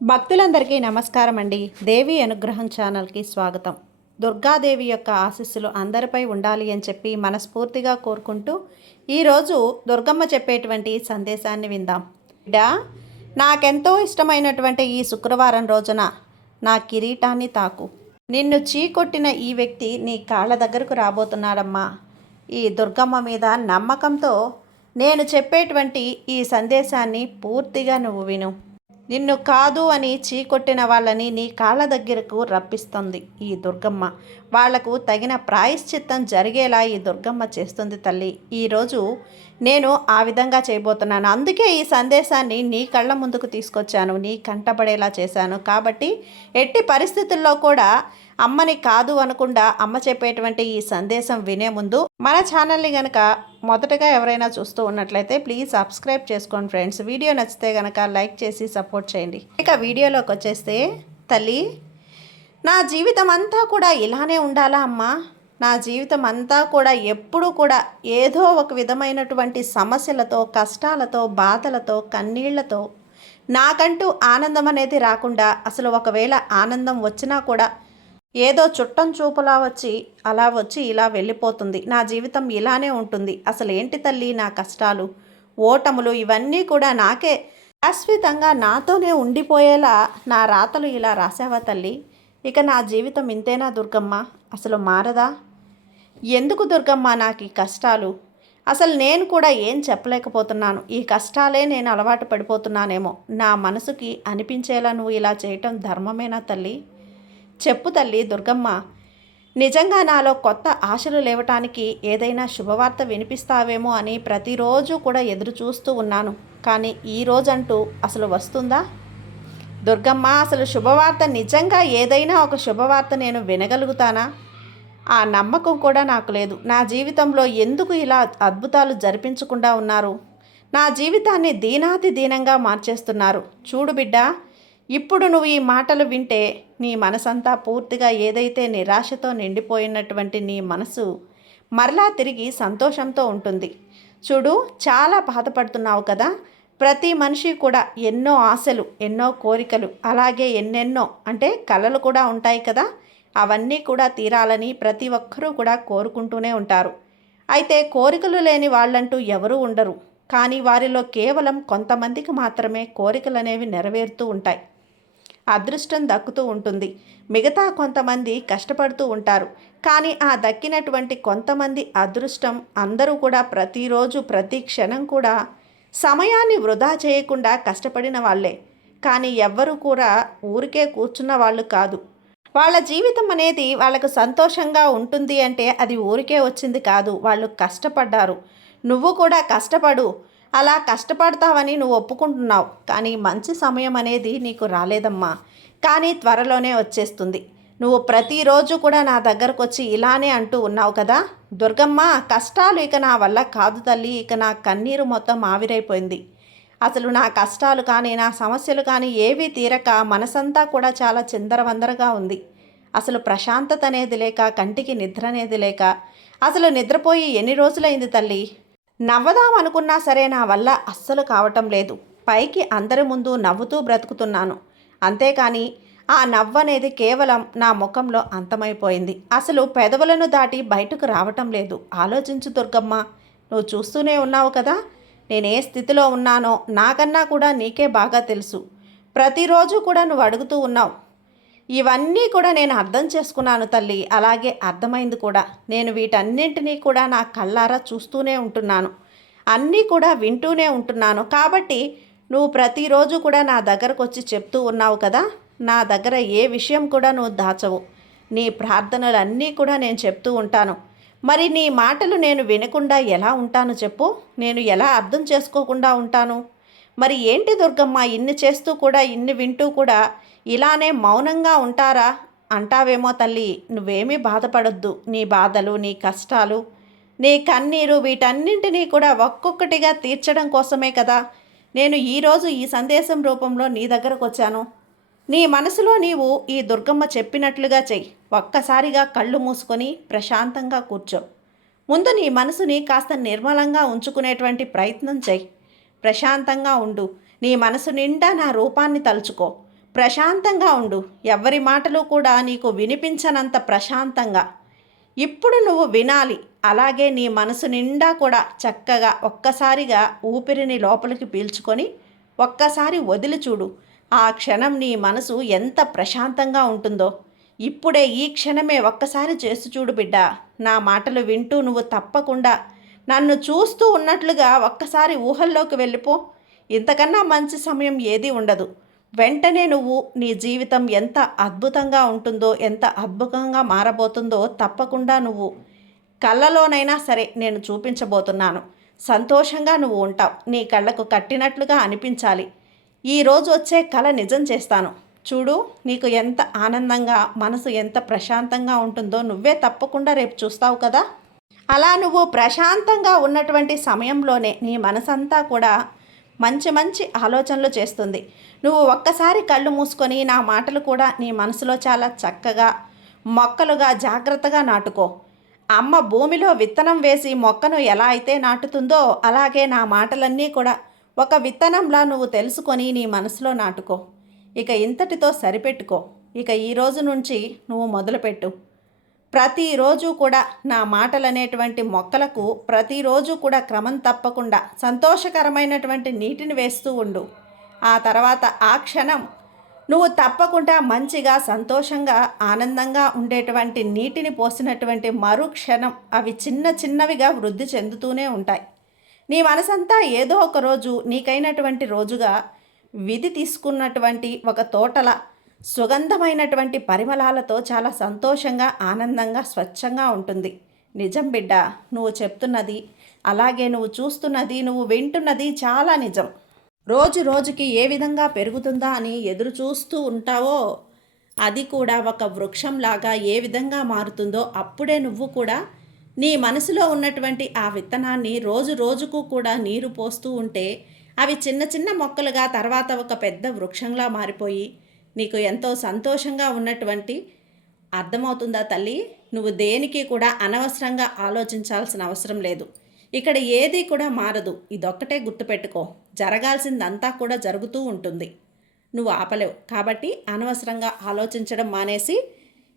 భక్తులందరికీ నమస్కారం అండి. దేవి అనుగ్రహం ఛానల్కి స్వాగతం. దుర్గాదేవి యొక్క ఆశీస్సులు అందరిపై ఉండాలి అని చెప్పి మనస్ఫూర్తిగా కోరుకుంటూ ఈరోజు దుర్గమ్మ చెప్పేటువంటి సందేశాన్ని విందాం. బిడ్డా, నాకెంతో ఇష్టమైనటువంటి ఈ శుక్రవారం రోజున నా కిరీటాన్ని తాకు. నిన్ను చీకొట్టిన ఈ వ్యక్తి నీ కాళ్ళ దగ్గరకు రాబోతున్నాడమ్మా. ఈ దుర్గమ్మ మీద నమ్మకంతో నేను చెప్పేటువంటి ఈ సందేశాన్ని పూర్తిగా నువ్వు విను. నిన్ను కాదు అని చీకొట్టిన వాళ్ళని నీ కాళ్ళ దగ్గరకు రప్పిస్తుంది ఈ దుర్గమ్మ. వాళ్లకు తగిన ప్రాయశ్చిత్తం జరిగేలా ఈ దుర్గమ్మ చేస్తుంది తల్లి. ఈరోజు నేను ఆ విధంగా చేయబోతున్నాను. అందుకే ఈ సందేశాన్ని నీ కళ్ళ ముందుకు తీసుకొచ్చాను, నీ కంటపడేలా చేశాను. కాబట్టి ఎట్టి పరిస్థితుల్లో కూడా అమ్మని కాదు అనకుండా అమ్మ చెప్పేటువంటి ఈ సందేశం వినే ముందు మన ఛానల్ని కనుక మొదటగా ఎవరైనా చూస్తూ ఉన్నట్లయితే ప్లీజ్ సబ్స్క్రైబ్ చేసుకోండి ఫ్రెండ్స్. వీడియో నచ్చితే కనుక లైక్ చేసి సపోర్ట్ చేయండి. ఇక వీడియోలోకి వచ్చేస్తే, తల్లి, నా జీవితం అంతా కూడా ఇలానే ఉండాలా అమ్మా? నా జీవితం అంతా కూడా ఎప్పుడూ కూడా ఏదో ఒక విధమైనటువంటి సమస్యలతో, కష్టాలతో, బాధలతో, కన్నీళ్లతో నాకంటూ ఆనందం అనేది రాకుండా, అసలు ఒకవేళ ఆనందం వచ్చినా కూడా ఏదో చుట్టం చూపులా వచ్చి ఇలా వెళ్ళిపోతుంది. నా జీవితం ఇలానే ఉంటుంది. అసలు ఏంటి తల్లి నా కష్టాలు, ఓటములు ఇవన్నీ కూడా నాకే శాశ్వతంగా నాతోనే ఉండిపోయేలా నా రాతలు ఇలా రాసావా తల్లి? ఇక నా జీవితం ఇంతేనా దుర్గమ్మ? అసలు మారదా? ఎందుకు దుర్గమ్మ నాకు ఈ కష్టాలు? అసలు నేను కూడా ఏం చెప్పలేకపోతున్నాను. ఈ కష్టాలే నేను అలవాటు పడిపోతున్నానేమో. నా మనసుకి అనిపించేలా నువ్వు ఇలా చేయటం ధర్మమేనా తల్లి? చెప్పు తల్లి దుర్గమ్మ. నిజంగా నాలో కొత్త ఆశలు లేవటానికి ఏదైనా శుభవార్త వినిపిస్తావేమో అని ప్రతిరోజు కూడా ఎదురు చూస్తూ ఉన్నాను. కానీ ఈ రోజంటూ అసలు వస్తుందా దుర్గమ్మ? అసలు శుభవార్త, నిజంగా ఏదైనా ఒక శుభవార్త నేను వినగలుగుతానా? ఆ నమ్మకం కూడా నాకు లేదు. నా జీవితంలో ఎందుకు ఇలా అద్భుతాలు జరిపించకుండా ఉన్నారు? నా జీవితాన్ని దీనాతి దీనంగా మార్చేస్తున్నారు. చూడు బిడ్డ, ఇప్పుడు నువ్వు ఈ మాటలు వింటే నీ మనసంతా పూర్తిగా ఏదైతే నిరాశతో నిండిపోయినటువంటి నీ మనసు మరలా తిరిగి సంతోషంతో ఉంటుంది. చూడు, చాలా బాధపడుతున్నావు కదా. ప్రతి మనిషి కూడా ఎన్నో ఆశలు, ఎన్నో కోరికలు, అలాగే ఎన్నెన్నో అంటే కలలు కూడా ఉంటాయి కదా. అవన్నీ కూడా తీరాలని ప్రతి ఒక్కరూ కూడా కోరుకుంటూనే ఉంటారు. అయితే కోరికలు లేని వాళ్ళంటూ ఎవరూ ఉండరు. కానీ వారిలో కేవలం కొంతమందికి మాత్రమే కోరికలు అనేవి నెరవేరుతూ ఉంటాయి, అదృష్టం దక్కుతూ ఉంటుంది. మిగతా కొంతమంది కష్టపడుతూ ఉంటారు. కానీ ఆ దక్కినటువంటి కొంతమంది అదృష్టం అందరూ కూడా ప్రతిరోజు ప్రతి క్షణం కూడా సమయాన్ని వృధా చేయకుండా కష్టపడిన వాళ్ళే. కానీ ఎవ్వరూ కూడా ఊరికే కూర్చున్న వాళ్ళు కాదు. వాళ్ళ జీవితం అనేది వాళ్ళకు సంతోషంగా ఉంటుంది అంటే అది ఊరికే వచ్చింది కాదు, వాళ్ళు కష్టపడ్డారు. నువ్వు కూడా కష్టపడు. అలా కష్టపడతావని నువ్వు ఒప్పుకుంటున్నావు. కానీ మంచి సమయం అనేది నీకు రాలేదమ్మా. కానీ త్వరలోనే వచ్చేస్తుంది. నువ్వు ప్రతిరోజు కూడా నా దగ్గరకు వచ్చి ఇలానే అంటూ ఉన్నావు కదా, దుర్గమ్మ కష్టాలు ఇక నా వల్ల కాదు తల్లి. ఇక నా కన్నీరు మొత్తం ఆవిరైపోయింది. అసలు నా కష్టాలు కానీ నా సమస్యలు కానీ ఏవీ తీరక మనసంతా కూడా చాలా చిందరవందరగా ఉంది. అసలు ప్రశాంతత అనేది లేక, కంటికి నిద్ర అనేది లేక, అసలు నిద్రపోయి ఎన్ని రోజులైంది తల్లి. నవ్వదాం అనుకున్నా సరే నా వల్ల అస్సలు కావటం లేదు. పైకి అందరి ముందు నవ్వుతూ బ్రతుకుతున్నాను, అంతేకాని ఆ నవ్వు అనేది కేవలం నా ముఖంలో అంతమైపోయింది. అసలు పెదవులను దాటి బయటకు రావటం లేదు. ఆలోచించు దుర్గమ్మ, నువ్వు చూస్తూనే ఉన్నావు కదా నేనే స్థితిలో ఉన్నానో. నాకన్నా కూడా నీకే బాగా తెలుసు. ప్రతిరోజు కూడా నువ్వు అడుగుతూ ఉన్నావు. ఇవన్నీ కూడా నేను అర్థం చేసుకున్నాను తల్లి. అలాగే అర్థమైంది కూడా. నేను వీటన్నింటినీ కూడా నా కళ్ళారా చూస్తూనే ఉంటున్నాను, అన్నీ కూడా వింటూనే ఉంటున్నాను. కాబట్టి నువ్వు ప్రతిరోజు కూడా నా దగ్గరకు వచ్చి చెప్తూ ఉన్నావు కదా. నా దగ్గర ఏ విషయం కూడా నువ్వు దాచవు. నీ ప్రార్థనలన్నీ కూడా నేను చెప్తూ ఉంటాను. మరి నీ మాటలు నేను వినకుండా ఎలా ఉంటాను చెప్పు? నేను ఎలా అర్థం చేసుకోకుండా ఉంటాను? మరి ఏంటి దుర్గమ్మ, ఇన్ని చేస్తూ కూడా, ఇన్ని వింటూ కూడా ఇలానే మౌనంగా ఉంటారా అంటావేమో తల్లి. నువ్వేమీ బాధపడొద్దు. నీ బాధలు, నీ కష్టాలు, నీ కన్నీరు వీటన్నింటినీ కూడా ఒక్కొక్కటిగా తీర్చడం కోసమే కదా నేను ఈరోజు ఈ సందేశం రూపంలో నీ దగ్గరకు వచ్చాను. నీ మనసులో నీవు ఈ దుర్గమ్మ చెప్పినట్లుగా చెయ్యి. ఒక్కసారిగా కళ్ళు మూసుకొని ప్రశాంతంగా కూర్చో. ముందు నీ మనసుని కాస్త నిర్మలంగా ఉంచుకునేటువంటి ప్రయత్నం చెయ్యి. ప్రశాంతంగా ఉండు. నీ మనసు నిండా నా రూపాన్ని తలుచుకో. ప్రశాంతంగా ఉండు. ఎవ్వరి మాటలు కూడా నీకు వినిపించనంత ప్రశాంతంగా. ఇప్పుడు నువ్వు వినాలి. అలాగే నీ మనసు నిండా కూడా చక్కగా ఒక్కసారిగా ఊపిరిని లోపలికి పీల్చుకొని ఒక్కసారి వదిలి చూడు. ఆ క్షణం నీ మనసు ఎంత ప్రశాంతంగా ఉంటుందో. ఇప్పుడే ఈ క్షణమే ఒక్కసారి చేసి చూడు బిడ్డ. నా మాటలు వింటూ నువ్వు తప్పకుండా నన్ను చూస్తూ ఉన్నట్లుగా ఒక్కసారి ఊహల్లోకి వెళ్ళిపో. ఇంతకన్నా మంచి సమయం ఏదీ ఉండదు. వెంటనే నువ్వు నీ జీవితం ఎంత అద్భుతంగా ఉంటుందో, ఎంత అద్భుతంగా మారబోతుందో తప్పకుండా నువ్వు కళ్ళలోనైనా సరే నేను చూపించబోతున్నాను. సంతోషంగా నువ్వు ఉంటావు. నీ కళ్ళకు కట్టినట్లుగా అనిపించాలి. ఈరోజు వచ్చే కళ నిజం చేస్తాను. చూడు, నీకు ఎంత ఆనందంగా, మనసు ఎంత ప్రశాంతంగా ఉంటుందో నువ్వే తప్పకుండా రేపు చూస్తావు కదా. అలా నువ్వు ప్రశాంతంగా ఉన్నటువంటి సమయంలోనే నీ మనసంతా కూడా మంచి మంచి ఆలోచనలు చేస్తుంది. నువ్వు ఒక్కసారి కళ్ళు మూసుకొని నా మాటలు కూడా నీ మనసులో చాలా చక్కగా మొక్కలుగా జాగ్రత్తగా నాటుకో. అమ్మ భూమిలో విత్తనం వేసి మొక్కను ఎలా అయితే నాటుతుందో అలాగే నా మాటలన్నీ కూడా ఒక విత్తనంలా నువ్వు తెలుసుకొని నీ మనసులో నాటుకో. ఇక ఇంతటితో సరిపెట్టుకో. ఇక ఈ రోజు నుంచి నువ్వు మొదలుపెట్టు. ప్రతిరోజు కూడా నా మాటలనేటువంటి మొక్కలకు ప్రతిరోజు కూడా క్రమం తప్పకుండా సంతోషకరమైనటువంటి నీటిని వేస్తూ ఉండు. ఆ తర్వాత ఆ క్షణం నువ్వు తప్పకుండా మంచిగా సంతోషంగా ఆనందంగా ఉండేటువంటి నీటిని పోసినటువంటి మరుక్షణం అవి చిన్న చిన్నవిగా వృద్ధి చెందుతూనే ఉంటాయి. నీ మనసంతా ఏదో ఒక రోజు నీకైనటువంటి రోజుగా విధి తీసుకున్నటువంటి ఒక తోటల సుగంధమైనటువంటి పరిమళాలతో చాలా సంతోషంగా ఆనందంగా స్వచ్ఛంగా ఉంటుంది. నిజం బిడ్డ, నువ్వు చెప్తున్నది అలాగే నువ్వు చూస్తున్నది నువ్వు వింటున్నది చాలా నిజం. రోజు రోజుకి ఏ విధంగా పెరుగుతుందా అని ఎదురు చూస్తూ ఉంటావో అది కూడా ఒక వృక్షంలాగా ఏ విధంగా మారుతుందో అప్పుడే నువ్వు కూడా నీ మనసులో ఉన్నటువంటి ఆ విత్తనాన్ని రోజు రోజుకు కూడా నీరు పోస్తూ ఉంటే అవి చిన్న చిన్న మొక్కలుగా తర్వాత ఒక పెద్ద వృక్షంలా మారిపోయి నీకు ఎంతో సంతోషంగా ఉన్నటువంటి అర్థమవుతుందా తల్లి? నువ్వు దేనికి కూడా అనవసరంగా ఆలోచించాల్సిన అవసరం లేదు. ఇక్కడ ఏది కూడా మారదు. ఇదొక్కటే గుర్తుపెట్టుకో. జరగాల్సిందంతా కూడా జరుగుతూ ఉంటుంది. నువ్వు ఆపలేవు. కాబట్టి అనవసరంగా ఆలోచించడం మానేసి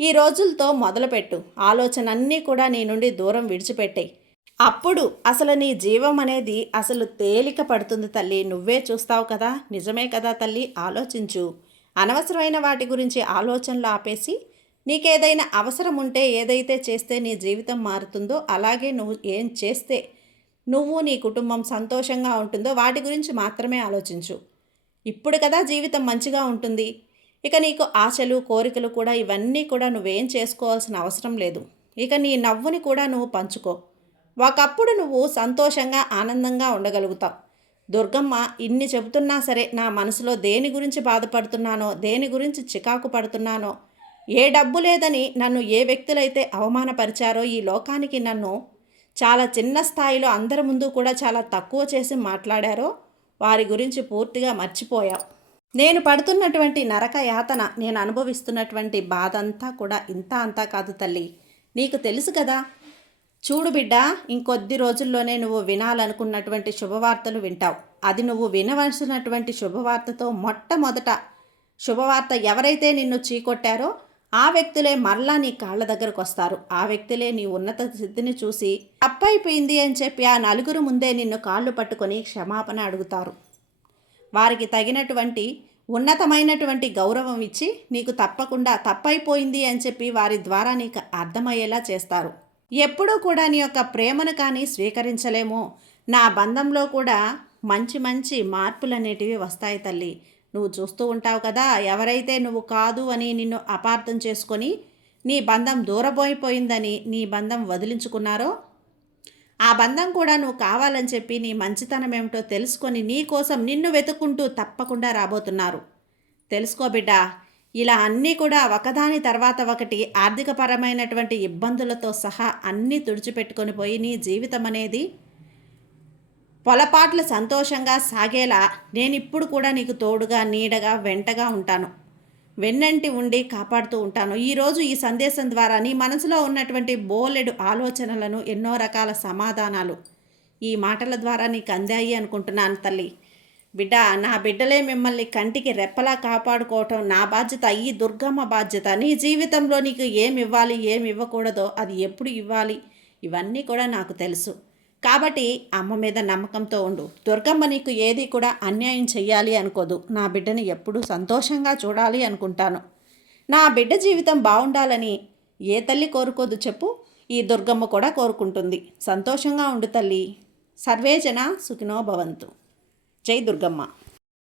ఈ రోజులతో మొదలుపెట్టు. ఆలోచన అన్నీ కూడా నీ నుండి దూరం విడిచిపెట్టేయి. అప్పుడు అసలు నీ జీవం అనేది అసలు తేలిక పడుతుంది తల్లి. నువ్వే చూస్తావు కదా. నిజమే కదా తల్లి. ఆలోచించు. అనవసరమైన వాటి గురించి ఆలోచనలు ఆపేసి నీకేదైనా అవసరం ఉంటే ఏదైతే చేస్తే నీ జీవితం మారుతుందో అలాగే నువ్వు ఏం చేస్తే నువ్వు నీ కుటుంబం సంతోషంగా ఉంటుందో వాటి గురించి మాత్రమే ఆలోచించు. ఇప్పుడు కదా జీవితం మంచిగా ఉంటుంది. ఇక నీకు ఆశలు కోరికలు కూడా ఇవన్నీ కూడా నువ్వేం చేసుకోవాల్సిన అవసరం లేదు. ఇక నీ నవ్వుని కూడా నువ్వు పంచుకో. ఒకప్పుడు నువ్వు సంతోషంగా ఆనందంగా ఉండగలుగుతావు. దుర్గమ్మ ఇన్ని చెబుతున్నా సరే నా మనసులో దేని గురించి బాధపడుతున్నానో, దేని గురించి చికాకు పడుతున్నానో, ఏ డబ్బు లేదని నన్ను ఏ వ్యక్తులైతే అవమానపరిచారో, ఈ లోకానికి నన్ను చాలా చిన్న స్థాయిలో అందరి ముందు కూడా చాలా తక్కువ చేసి మాట్లాడారో వారి గురించి పూర్తిగా మర్చిపోయావు. నేను పడుతున్నటువంటి నరక యాతన, నేను అనుభవిస్తున్నటువంటి బాధ అంతా కూడా ఇంత అంతా కాదు తల్లి. నీకు తెలుసు కదా. చూడు బిడ్డ, ఇంకొద్ది రోజుల్లోనే నువ్వు వినాలనుకున్నటువంటి శుభవార్తలు వింటావు. అది నువ్వు వినవలసినటువంటి శుభవార్తతో మొట్టమొదట శుభవార్త ఎవరైతే నిన్ను చీకొట్టారో ఆ వ్యక్తులే మరలా నీ కాళ్ళ దగ్గరకు వస్తారు. ఆ వ్యక్తులే నీ ఉన్నత స్థితిని చూసి తప్పైపోయింది అని చెప్పి ఆ నలుగురు ముందే నిన్ను కాళ్ళు పట్టుకొని క్షమాపణ అడుగుతారు. వారికి తగినటువంటి ఉన్నతమైనటువంటి గౌరవం ఇచ్చి నీకు తప్పకుండా తప్పైపోయింది అని చెప్పి వారి ద్వారా నీకు అర్థమయ్యేలా చేస్తారు. ఎప్పుడూ కూడా నీ యొక్క ప్రేమను కానీ స్వీకరించలేమో. నా బంధంలో కూడా మంచి మంచి మార్పులు అనేటివి వస్తాయి తల్లి. నువ్వు చూస్తూ ఉంటావు కదా. ఎవరైతే నువ్వు కాదు అని నిన్ను అపార్థం చేసుకొని నీ బంధం దూరపోయిపోయిందని నీ బంధం వదిలించుకున్నారో ఆ బంధం కూడా నువ్వు కావాలని చెప్పి నీ మంచితనం ఏమిటో తెలుసుకొని నీ కోసం నిన్ను వెతుక్కుంటూ తప్పకుండా రాబోతున్నారు. తెలుసుకో బిడ్డ. ఇలా అన్నీ కూడా ఒకదాని తర్వాత ఒకటి ఆర్థికపరమైనటువంటి ఇబ్బందులతో సహా అన్నీ తుడిచిపెట్టుకొని పోయి నీ జీవితం అనేది పొలపాట్లు సంతోషంగా సాగేలా నేనిప్పుడు కూడా నీకు తోడుగా నీడగా వెంటగా ఉంటాను. వెన్నంటి ఉండి కాపాడుతూ ఉంటాను. ఈరోజు ఈ సందేశం ద్వారా నీ మనసులో ఉన్నటువంటి బోలెడు ఆలోచనలను, ఎన్నో రకాల సమాధానాలు ఈ మాటల ద్వారా నీకు అందాయి అనుకుంటున్నాను తల్లి. బిడ్డ, నా బిడ్డలే మిమ్మల్ని కంటికి రెప్పలా కాపాడుకోవటం నా బాధ్యత, ఈ దుర్గమ్మ బాధ్యత. నీ జీవితంలో నీకు ఏమి ఇవ్వాలి, ఏమి ఇవ్వకూడదో, అది ఎప్పుడు ఇవ్వాలి, ఇవన్నీ కూడా నాకు తెలుసు. కాబట్టి అమ్మ మీద నమ్మకంతో ఉండు. దుర్గమ్మ నీకు ఏది కూడా అన్యాయం చెయ్యాలి అనుకోదు. నా బిడ్డని ఎప్పుడూ సంతోషంగా చూడాలి అనుకుంటాను. నా బిడ్డ జీవితం బాగుండాలని ఏ తల్లి కోరుకోదు చెప్పు? ఈ దుర్గమ్మ కూడా కోరుకుంటుంది. సంతోషంగా ఉండు తల్లి. సర్వేజన సుఖినో భవంతు. జై దుర్గమ్మ.